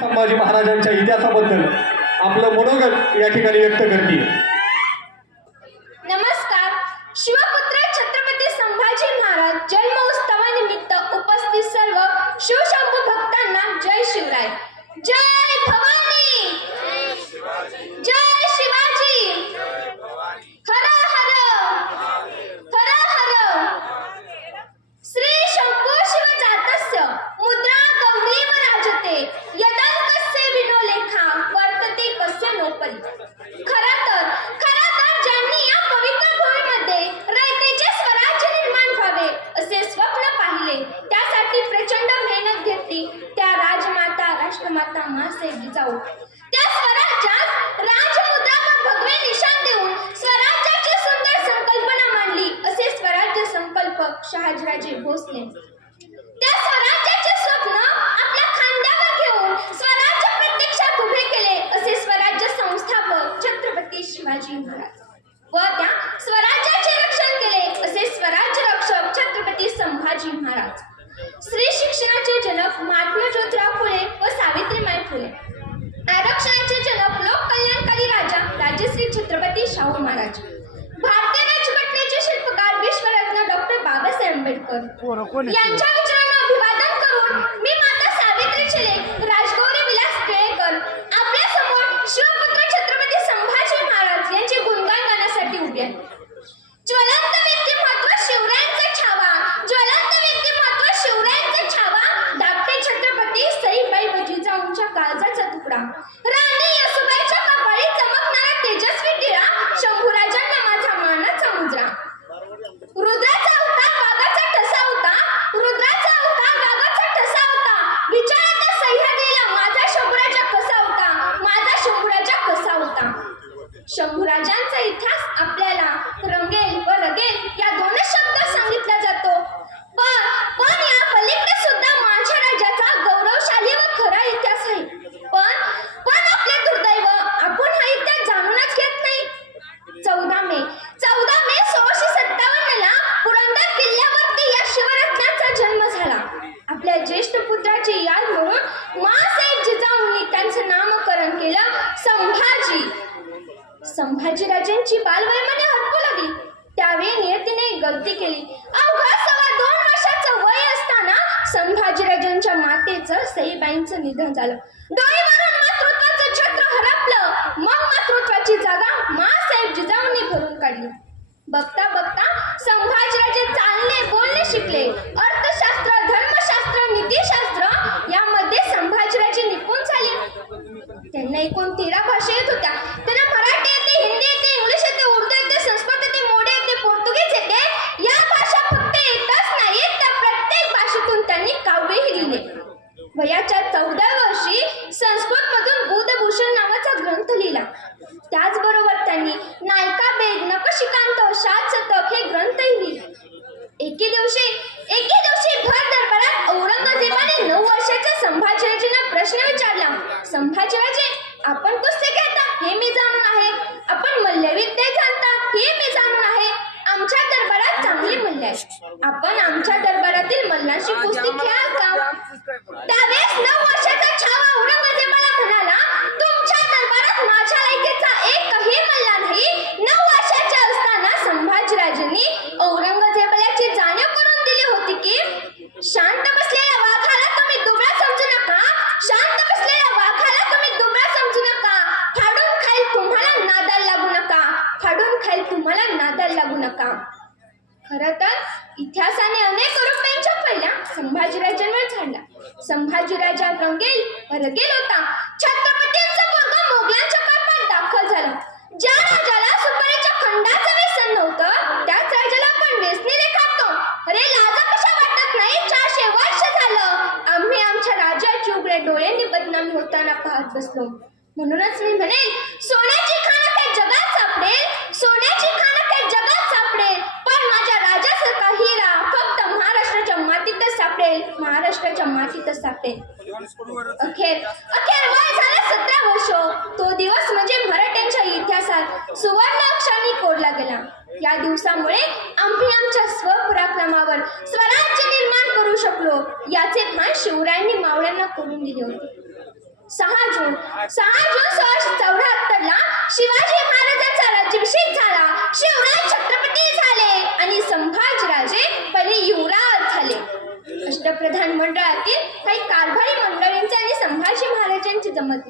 संभाजी महाराजांच्या इतिहासाबद्दल आपलं मनोगत या ठिकाणी व्यक्त करते नमस्कार. शिवपुत्र छत्रपती संभाजी महाराज जन्मोत्सवानिमित्त उपस्थित सर्व शिवशंभू भक्तांना जय शिवराय. जय भवानी. राणा मासाहेब जाऊ. त्या स्वराज्यास राजमुद्रा व भगवे निशाण देऊन स्वराज्याची सुंदर संकल्पना मांडली असे स्वराज्य संकल्पक शहाजीराजे भोसले. त्या स्वराज्याचे स्वप्न आपल्या खांद्यावर घेऊन स्वराज्य प्रत्यक्षात उभे केले असे स्वराज्य संस्थापक छत्रपती शिवाजी महाराज. व त्या स्वराज्य आंबेडकर यांच्या करून मी माता सावित्री शिले राजगौरी विलास टिळेकर आपल्यासमोर शिवपुत्र छत्रपती संभाजी महाराज यांचे गुणगान गाण्यासाठी उभे आहे ज्वलंत व्यक्तिमत्व शिवरायांचा छावा ज्वलंत व्यक्तिमत्व शिवरायांचा छावा धाकटे छत्रपती सईबाई व जिजाऊंच्या काळजाचा तुकडा राणी येसुबाईच्या कपाळी चमकणारा तेजस्वी टिळा शंभूराजांना माझा मानाचा मुद्रा रुद्राचा अवतार वाघाचा ठसा होता रुद्राचा अवतार वाघाचा ठसा होता विचाराच्या सह्याद्रीला माझा शंभूराजा कसा होता माझा शंभूराजा कसा होता शंभूराजांचा इतिहास आपल्याला रंगेल व रगेल या दोनच शब्दात सांगितला जातो पण पण या पलीकडे सुद्धा माझ्या राजाचा गौरवशाली व खरा इतिहास आहे पण पण आपले दुर्दैव आपण हा इतिहास जाणूनच घेत नाही चौदा मे चौदा मे सोळाशे सत्तावन्न ला पुरंदर किल्ल्यावरती या शिवरत्नाचा जन्म झाला आपल्या ज्येष्ठ पुत्राची याद म्हणून मासाहेब जिजाऊंनी त्यांचं नामकरण केलं संभाजी संभाजीराजांची बालवैमाने हटकू लागली त्यावेळी नियतीने एक गलती केली अवघा सव्वा दोन वर्षाचं वय असताना संभाजीराजांच्या मातेचं सईबाईंचं निधन झालं. डोळे मातृत्वाचं छत्र हरपलं. मग मातृत्वाची जागा मासाहेब जिजाऊंनी भरून काढली. बघता बघता संभाजीराजे चालणे बोलणे शिकले. अर्थशास्त्र धर्मशास्त्र नीतीशास्त्र यामध्ये संभाजीराजे निपुण झाले. त्यांना एकूण तेरा भाषा येत होत्या? त्यांना मराठी एके एके दिवशी भर दरबारात औरंगजेबाने नऊ वर्षाच्या संभाजीराजेंना प्रश्न विचारला. संभाजीराजे आपण संभाजीराजांवर झाडला संभाजीराजा रंगेल रगेल होता. छत्रपतींचा मुलगा मोगलांच्या काळात दाखल झाला. ज्या राजाला सुपारीच्या खंडाचं व्यसन नव्हतं त्याच राजाला आपण व्यसनी रेखाटतो अरे लाजा कशा वाटत नाही? चारशे वर्ष झालं. आम्ही आमच्या राजाची उघड्या डोळ्यांनी बदनामी होताना पाहत बसलो. म्हणूनच मी म्हणेल अखेर अखेर वय झालं सतरा वर्ष. तो दिवस म्हणजे मराठ्यांच्या इतिहासात सुवर्ण अक्षांनी कोडला गेला. या दिवसामुळे आम्ही आमच्या स्वपराक्रमावर स्वराज्य निर्माण करू शकलो याचे भान शिवरायांनी मावळ्यांना करून दिले होते. सहा जून सहा जून सोळाशे चौऱ्याहत्तर ला शिवाजी महाराजांचा राज्याभिषेक झाला. शिवराज छत्रपती झाले आणि संभाजीराजे पहिले युवराज अष्टप्रधान मंडळातील काही कारभारी मंडळींचे आणि संभाजी महाराजांची जमत.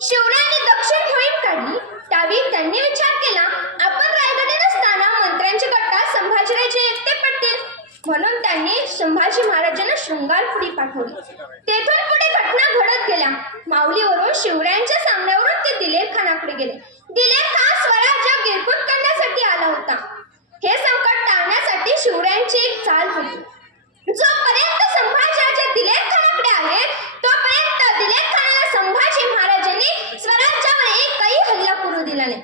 शिवरायांनी दक्षिण मोहीम काढली. त्यावेळी त्यांनी विचार केला आपण रायगडी नसताना मंत्र्यांच्या गटात संभाजीराजे एकटे पडतील. म्हणून त्यांनी संभाजी महाराजांना शृंगारपुरी पाठवली. तेथून पुढे घटना घडत गेल्या. माऊलीवरून शिवरायांच्या सामन्यावरून ते दिलेर खानाकडे गेले. दिलेर खान स्वराज्य गिरकुट करण्यासाठी आला होता हे संकट टाळण्यासाठी शिवरायांची एक चाल होती जोपर्यंत संभाजीराजे दिलेर खानाकडे आहेत तोपर्यंत दिलेर खानाला संभाजी महाराजांनी स्वराज्यावर एकही हल्ला करू दिला नाही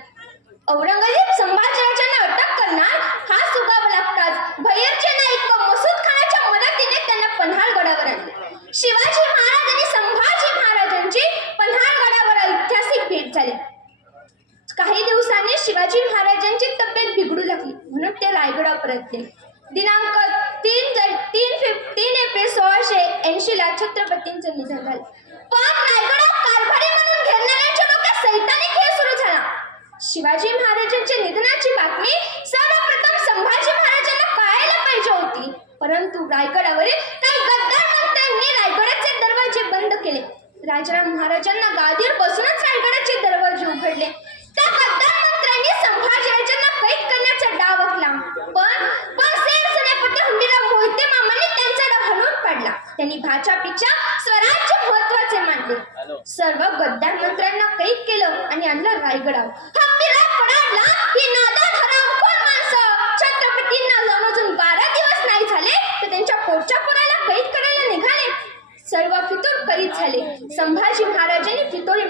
औरंगजेब संभाजीराजांना अटक करणार हा सुगावा लागताच भैरचे नाईक व मसूद खानाच्या मदतीने त्यांना पन्हाळगडावर आणले शिवाजी महाराज आणि संभाजी महाराजांची पन्हाळगडावर ऐतिहासिक भेट झाली काही दिवसांनी शिवाजी महाराजांची तब्येत बिघडू लागली. म्हणून ते रायगडा परतले. दिनांक तीन ज- तीन फेब- तीन एप्रिल सोळाशे ऐंशी ला छत्रपतींचं निधन झालं. पण रायगडावर कारभारी म्हणून घेरणाऱ्यांच्या डोक्यात सैतानी खेळ सुरू झाला. शिवाजी महाराजांच्या निधनाची बातमी सर्वप्रथम संभाजी महाराजांना कळायला पाहिजे होती. परंतु रायगडावरील काही गद्दार मंत्र्यांनी रायगडाचे दरवाजे बंद केले. राजाराम महाराजांना गादी बसूनच रायगडाचे दरवाजे उघडले त्या गद्दार मंत्र्यांनी संभाजीराजांना कैद करण्याचा डाव आखला पण पण सेठ सेनापती हुंडीराव मोहिते मामांनी त्यांचा डाव हलवून पाडला त्यांनी भाजपपेक्षा स्वराज्य महत्त्वाचे मानले सर्व गद्दार मंत्र्यांना कैद केलं आणि आणलं रायगडावर हंबीराव पडाडला ही नादान हरामखोर माणसं छत्रपतींना जाऊन अजून बारा दिवस नाही झाले तर त्यांच्या पोटच्या पोराला कैद करायला निघाले सर्व फितूर करीत झाले संभाजी महाराजांनी फितोरी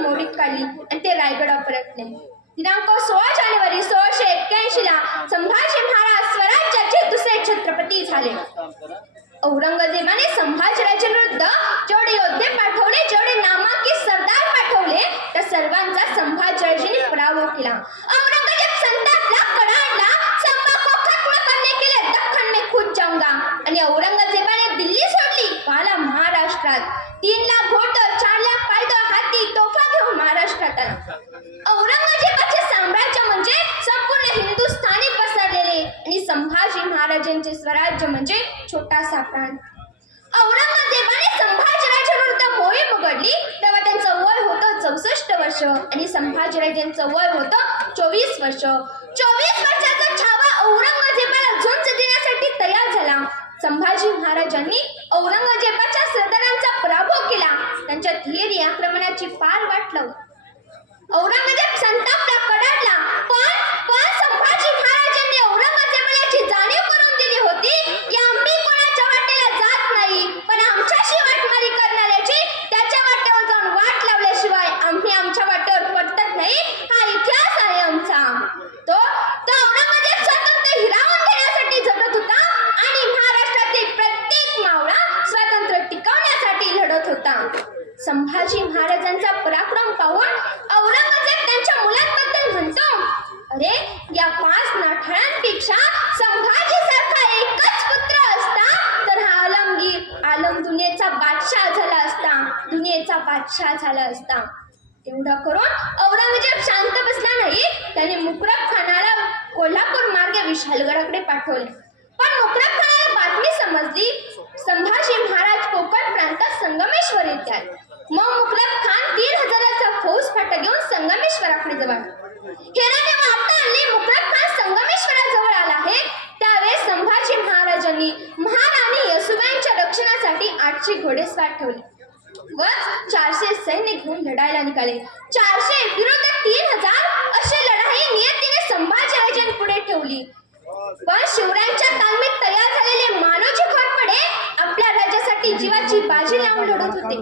मोडीत आणि ते रायगडावर परतले दिनांक सोळा जानेवारी सोळाशे एक्क्याऐंशी ला संभाजी महाराज स्वराज्याचे दुसरे छत्रपती झाले. औरंगजेबाने स्वराज्य म्हणजे छोटासा प्रांत औरंगजेबाने संभाजीराजे विरुद्ध मोहीम उघडली तेव्हा त्यांचं वय होतं चौसष्ट वर्ष आणि संभाजीराजेंचं वय होतं चोवीस वर्ष. चोवीस वर्षाचा छावा औरंगजेबाला झुंज देण्यासाठी तयार झाला. संभाजी महाराजांनी औरंगजेबाच्या सरदारांचा पराभव केला त्यांच्या धैर्य आक्रमणाची पार वाट लावली औरंगजेब संतापला कडाडला पण पण संभाजी महाराजांनी औरंगजेबाला याची जाणीव करून दिली होती की आम्ही कोणाच्या वाटेला जात नाही पण आमच्याशी वाटमारी करणाऱ्याची त्याच्या वाटेवर जाऊन वाट लावल्याशिवाय आम्ही आमच्या वाटेवर पडतच नाही हा इतिहास आहे आमचा तो तो औरंगजेब स्वातंत्र्य हिरावून घेण्यासाठी झटत होता आणि महाराष्ट्रातील प्रत्येक मावळा स्वातंत्र्य टिकवण्यासाठी लढत होता संभाजी महाराजांचा पराक्रम पाहून औरंगजेब त्यांच्या मुलांबद्दल म्हणतो अरे या पाच नाठाळांपेक्षा संभाजी सारखा एकच पुत्र असता तर हा आलमगीर आलम दुनियेचा बादशाह झाला असता दुनियेचा बादशाह झाला असता. एवढं करून औरंगजेब शांत बसला नाही त्याने मुकरब खानाला कोल्हापूर मार्गे विशालगडाकडे पाठवले. पण मुकरब खानाला बातमी समजली संभाजी महाराज कोकण प्रांतात संगमेश्वर येत आले. मग मुकरब खान तीन हजाराचा फौज फाटा घेऊन संगमेश्वराकडे जवळ हेराने वार्ता आणली मुकरब खान संगमेश्वराजवळ आला आहे. त्यावेळेस संभाजी महाराजांनी महाराणी यसुबाईंच्या रक्षणासाठी आठशे घोडेस्वार ठेवले. व चारशे सैन्य घेऊन लढायला निघाले. चारशे विरुद्ध तीन हजार अशी लढाई नियतीने संभाजी संभाजीराजांपुढे ठेवली. पण शिवरायांच्या तालमीत तयार झालेले मानवजी खोटपडे आपल्या राज्यासाठी जीवाची बाजी लावून लढत होते.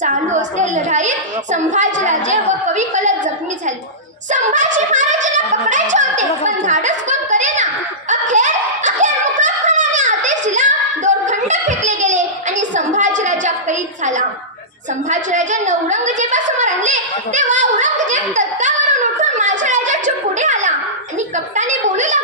चालू असलेल्या लढाईत संभाजी राजे व कवी कलत जखमी झाले. संभाजी महाराजांना पकडायचे होते पण धाडस कोण करेना. अखेर अखेर मुकरब खानाने आदेश दिला दोरखंड फेकले गेले आणि संभाजी राजा कैद झाला. संभाजीराजांना औरंगजेबासमोर आणले. तेव्हा औरंगजेब तत्कावरून उठून माझ्या राजाच्या पुढे आला आणि कप्ताने बोलू लागला.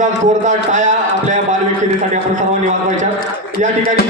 एकदा जोरदार टाया आपल्या बालविक आपण सर्वांनी वाजवायच्या. या ठिकाणी